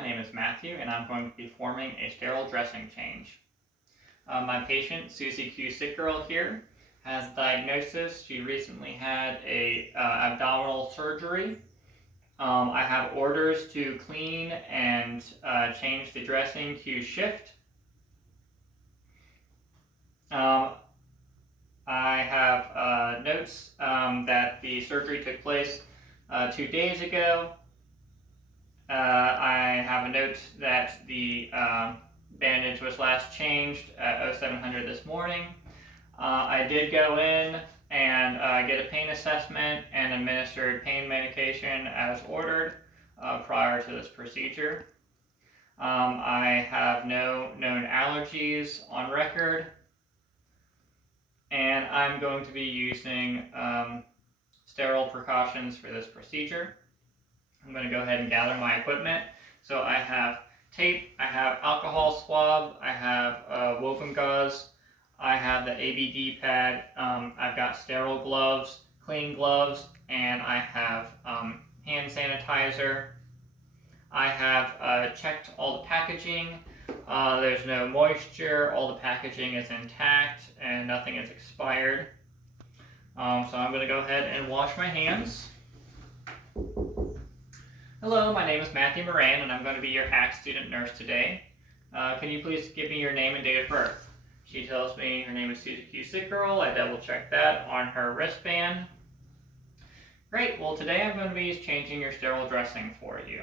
my name is Matthew and I'm going to be performing a sterile dressing change. My patient, Susie Q. Sick Girl here, has diagnosis. She recently had a abdominal surgery. I have orders to clean and change the dressing to shift. I have notes that the surgery took place 2 days ago. I have a note that the bandage was last changed at 0700 this morning. I did go in and get a pain assessment and administered pain medication as ordered prior to this procedure. I have no known allergies on record, and I'm going to be using sterile precautions for this procedure. I'm going to go ahead and gather my equipment. So I have tape, I have alcohol swab, I have woven gauze, I have the ABD pad, I've got sterile gloves, clean gloves, and I have hand sanitizer. I have checked all the packaging. There's no moisture, all the packaging is intact, and nothing is expired. So I'm going to go ahead and wash my hands. Hello, my name is Matthew Moran, and I'm going to be your HACC student nurse today. Can you please give me your name and date of birth? She tells me her name is Susie Q. Sick Girl. I double check that on her wristband. Great, well today I'm going to be changing your sterile dressing for you.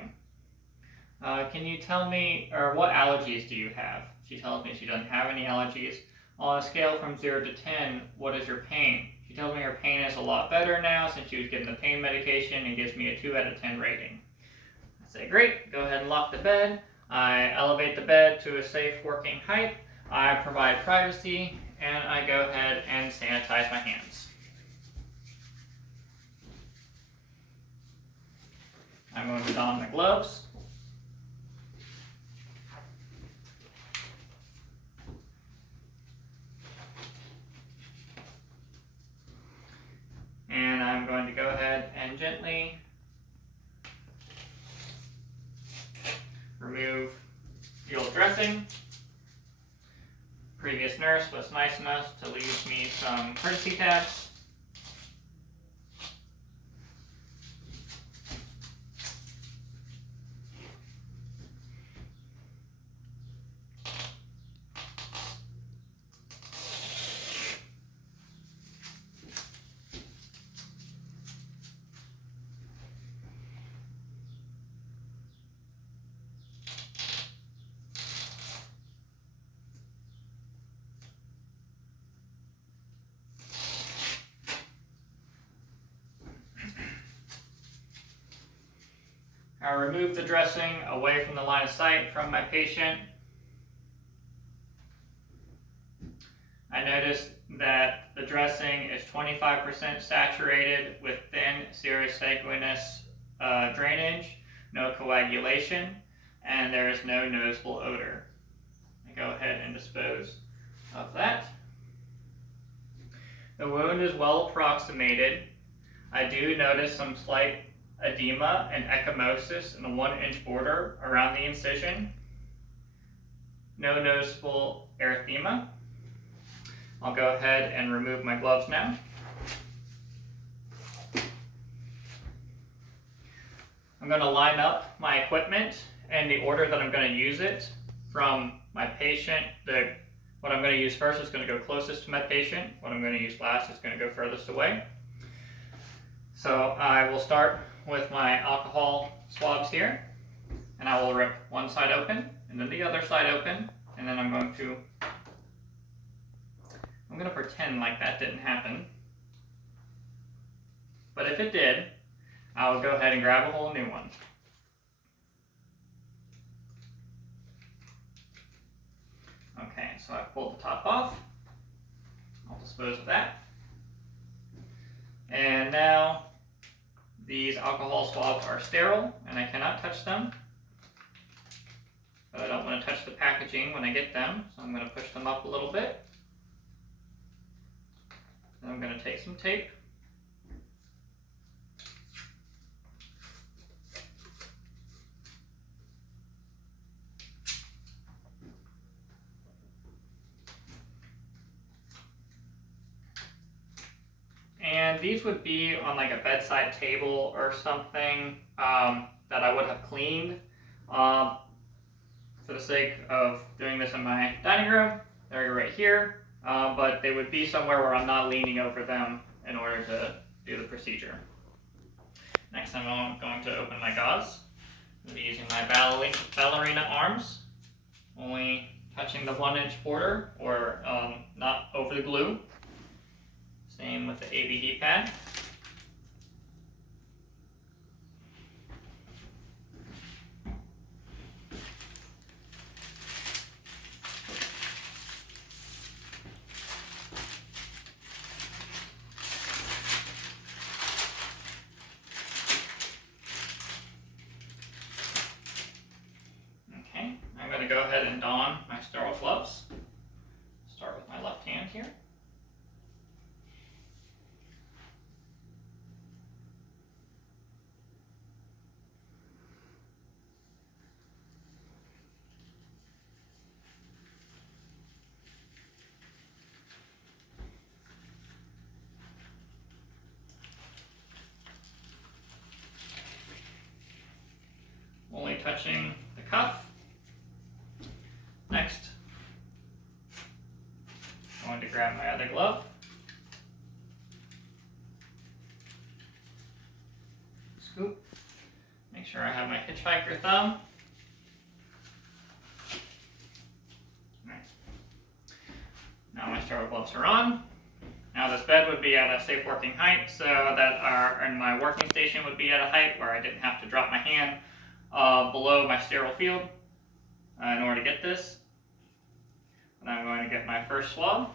Can you tell me, or what allergies do you have? She tells me she doesn't have any allergies. On a scale from 0 to 10, what is your pain? She tells me her pain is a lot better now since she was getting the pain medication and gives me a 2 out of 10 rating. I say, great, go ahead and lock the bed. I elevate the bed to a safe working height. I provide privacy, and I go ahead and sanitize my hands. I'm going to don my gloves. And I'm going to go ahead and gently remove the old dressing. Previous nurse was nice enough to leave me some courtesy tabs. I remove the dressing away from the line of sight from my patient. I notice that the dressing is 25% saturated with thin serous sanguineous drainage, no coagulation, and there is no noticeable odor. I go ahead and dispose of that. The wound is well approximated. I do notice some slight edema and ecchymosis in the 1-inch border around the incision. No noticeable erythema. I'll go ahead and remove my gloves now. I'm going to line up my equipment in the order that I'm going to use it from my patient. What I'm going to use first is going to go closest to my patient. What I'm going to use last is going to go furthest away. So I will start with my alcohol swabs here, and I will rip one side open and then the other side open, and then I'm going to pretend like that didn't happen. But if it did, I will go ahead and grab a whole new one. Okay, so I've pulled the top off. I'll dispose of that. And now these alcohol swabs are sterile and I cannot touch them. But I don't want to touch the packaging when I get them, so I'm going to push them up a little bit. Then I'm going to take some tape. And these would be on like a bedside table or something that I would have cleaned. For the sake of doing this in my dining room, they're right here, but they would be somewhere where I'm not leaning over them in order to do the procedure. Next, I'm going to open my gauze. I'll be using my ballerina arms, only touching the 1-inch border or not over the glue. Same with the ABD pad. Okay, I'm going to go ahead and don my sterile gloves. Start with my left hand here. Only touching the cuff. Next, I'm going to grab my other glove. Scoop. Make sure I have my hitchhiker thumb. Right. Now my sterile gloves are on. Now this bed would be at a safe working height, so that and my working station would be at a height where I didn't have to drop my hand below my sterile field in order to get this. And I'm going to get my first swab,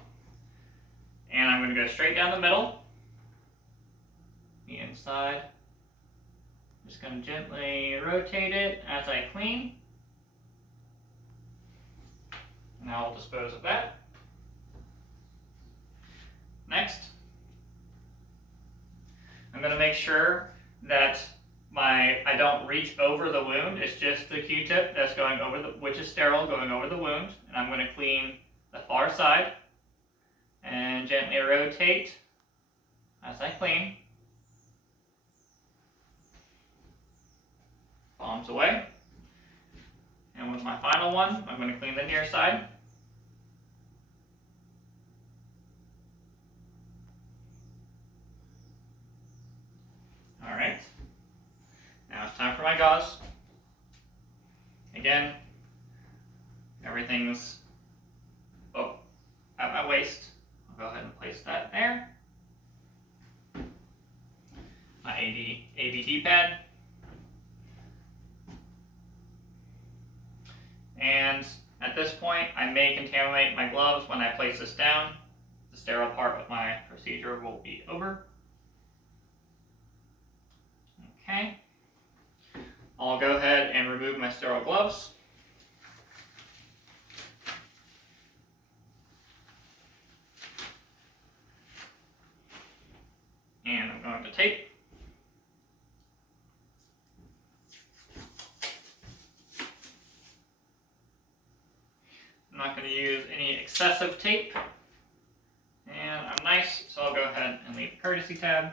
and I'm going to go straight down the middle, the inside. Just going to gently rotate it as I clean. Now I'll dispose of that. Next, I'm going to make sure that I don't reach over the wound. It's just the Q-tip that's going over which is sterile, going over the wound. And I'm going to clean the far side and gently rotate as I clean. Palms away. And with my final one, I'm going to clean the near side. Alright. Now it's time for my gauze. Again, everything's at my waist. I'll go ahead and place that there. My ABD pad. And at this point, I may contaminate my gloves when I place this down. The sterile part of my procedure will be over. Okay. I'll go ahead and remove my sterile gloves. And I'm going to tape. I'm not going to use any excessive tape. And I'm nice, so I'll go ahead and leave the courtesy tab.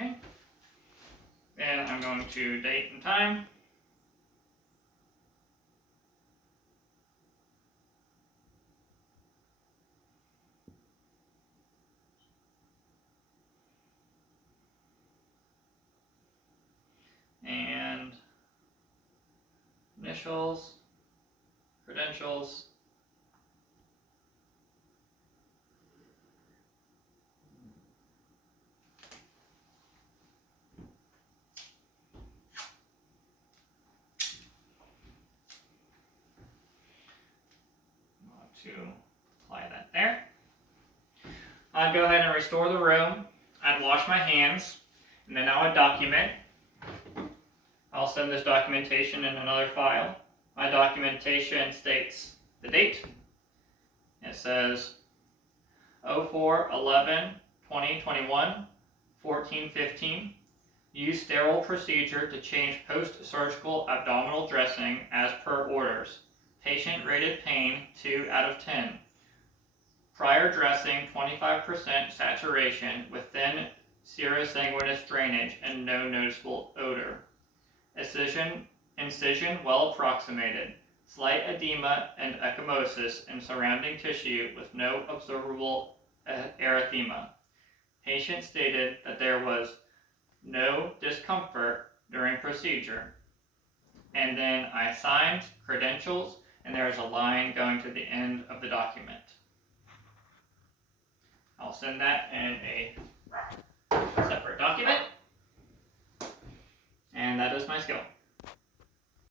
Okay. And I'm going to date and time. initials, credentials, to apply that there. I'd go ahead and restore the room. I'd wash my hands, and then I would document. I'll send this documentation in another file. My documentation states the date. It says 04/11/2021, 14:15. Use sterile procedure to change post-surgical abdominal dressing as per orders. Patient rated pain 2 out of 10. Prior dressing 25% saturation with thin serosanguinous drainage and no noticeable odor. Incision well approximated. Slight edema and ecchymosis in surrounding tissue with no observable erythema. Patient stated that there was no discomfort during procedure. And then I signed credentials, and there's a line going to the end of the document. I'll send that in a separate document, and that is my skill.